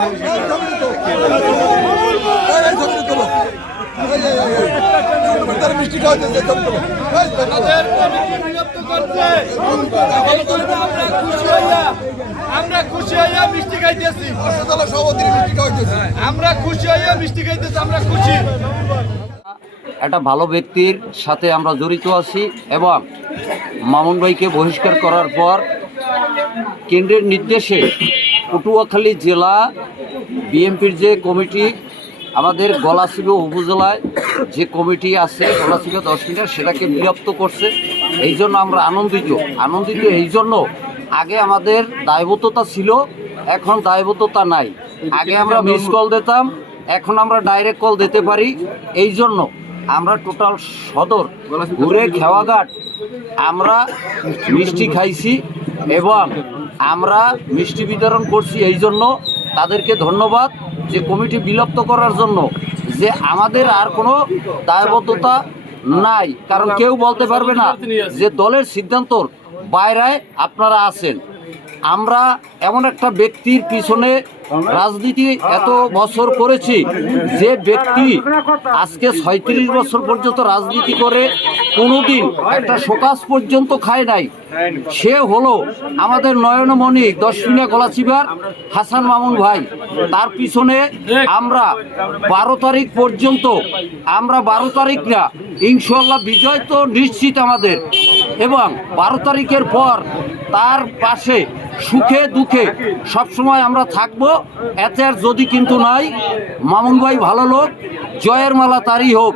আমরা খুশি হইয়া মিষ্টি খাইতেছি, আমরা খুশি হইয়া মিষ্টি খাইতেছি, আমরা খুশি। একটা ভালো ব্যক্তির সাথে আমরা জড়িত আছি এবং মামুন ভাইকে বহিষ্কার করার পর কেন্দ্রের নির্দেশে পটুয়াখালী জেলা বিএনপির যে কমিটি, আমাদের গলাচিপা উপজেলায় যে কমিটি আছে গলাচিপা 10 মিটার, সেটাকে বিলুপ্ত করছে। এই জন্য আমরা আনন্দিত এই জন্য। আগে আমাদের দায়বদ্ধতা ছিল, এখন দায়বদ্ধতা নাই। আগে আমরা মিস কল দিতাম, এখন আমরা ডাইরেক্ট কল দিতে পারি। এই জন্য আমরা টোটাল সদর ঘুরে খেওয়াঘাট আমরা মিষ্টি খাইছি এবং আমরা মিষ্টি বিতরণ করছি। এই জন্য তাদেরকে ধন্যবাদ যে কমিটি বিলুপ্ত করার জন্য, যে আমাদের আর কোনো দায়বদ্ধতা নাই। কারণ কেউ বলতে পারবে না যে দলের সিদ্ধান্তর বাইরে আপনারা আছেন। আমরা এমন একটা ব্যক্তির পিছনে রাজনীতি এত বছর করেছি, যে ব্যক্তি আজকে 36 বছর পর্যন্ত রাজনীতি করে কোনোদিন একটা শোকাজ পর্যন্ত খায় নাই। সে হলো আমাদের নয়নমণি 10 মিনা গলাচিপার হাসান মামুন ভাই। তার পিছনে আমরা 12 তারিখ পর্যন্ত, আমরা 12 তারিখ না, ইনশাল্লাহ বিজয় তো নিশ্চিত আমাদের। এবং 12 তারিখের পর তার পাশে সুখে দুঃখে সবসময় আমরা থাকবো। এতে আর যদি কিন্তু নাই। মামুন ভাই ভালো লোক, জয়ের মালা তারই হোক,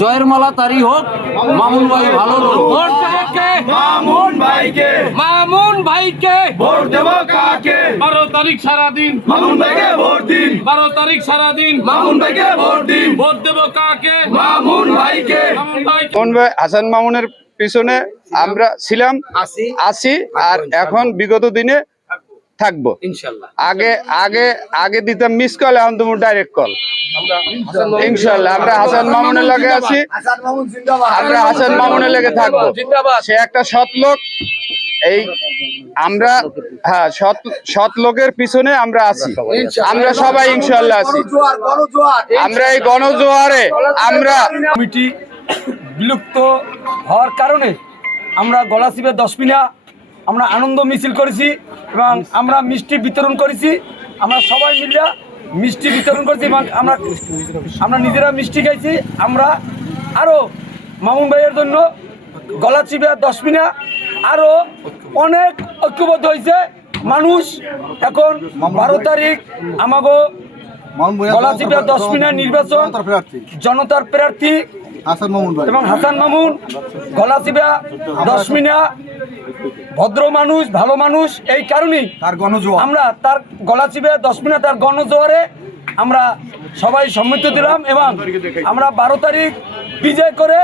জয়ের মালা তারই হোক। মামুন ভাই ভালো লোক। মামুন ভাইকে, মামুন ভাইকে ভোট দেব কাকে? 12 তারিখ সারাদিন মামুন ভাইকে ভোট দিন, 12 তারিখ সারাদিন মামুন ভাইকে ভোট দিন। ভোট দেব কাকে? মামুন ভাইকে। মামুন ভাই হাসান মামুনের পিছনে আমরা ছিলাম, আছি আর এখন বিগত দিনে থাকবো ইনশাল্লাহ। আগে দিতাম মিস কল, এখন তুমি ডাইরেক্ট কল। ইনশাল্লাহ আমরা হাসান মামুনের লাগে আছি, আমরা হাসান মামুনের লাগে থাকবো। সে একটা সৎ লোক। এই আমরা সৎ লোকের পিছনে আমরা আছি, আমরা সবাই ইনশাল্লাহ আছি। আমরা এই গণজোয়ারে আমরা কমিটি বিলুপ্ত হওয়ার কারণে আমরা গলাচিপা 10 মিনা আমরা আনন্দ মিছিল করেছি এবং আমরা মিষ্টি বিতরণ করেছি। আমরা সবাই মিলে মিষ্টি বিতরণ করেছি এবং আমরা নিজেরা মিষ্টি খাইছি। আমরা আরও মামুন ভাইয়ের জন্য গলাচিপা 10 মিনা আরও অনেক ঐক্যবদ্ধ হয়েছে মানুষ। এখন 12 তারিখ আমাগো গলাচিপা 10 মিনা নির্বাচন জনতার প্রার্থী এবং হাসান মামুন গলাচিপা 10 মিনা ভদ্র মানুষ, ভালো মানুষ। এই কারণেই আমরা তার গলাচিপা 10 মিনা তার গণজোয়ারে আমরা সবাই সম্মতি দিলাম এবং আমরা 12 তারিখ বিজয় করে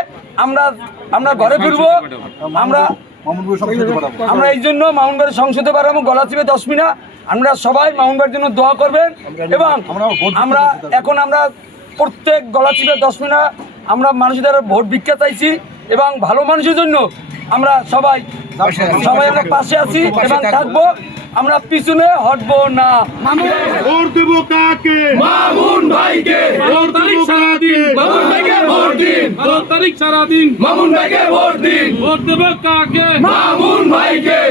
আমরা ঘরে ফিরবো। আমরা এই জন্য মামুন ভাইয়ের সংসদে পাঠাবো গলাচিপা 10 মিনা। আমরা সবাই মামুন ভাইয়ের জন্য দোয়া করবেন এবং আমরা প্রত্যেক গলাচিপা 10 মিনা আমরা মানুষদের ভোট ভিক্ষা চাইছি এবং ভালো মানুষের জন্য আমরা সবাই আমরা পাশে আছি এবং থাকবো। আমরা পিছনে হটবো না। ভোট দেব কাকে? মামুন ভাইকে। 12 তারিখ সারাদিন মামুন ভাইকে ভোট দিন, 12 তারিখ সারাদিন মামুন ভাইকে ভোট দিন। ভোট দেব কাকে? মামুন ভাইকে।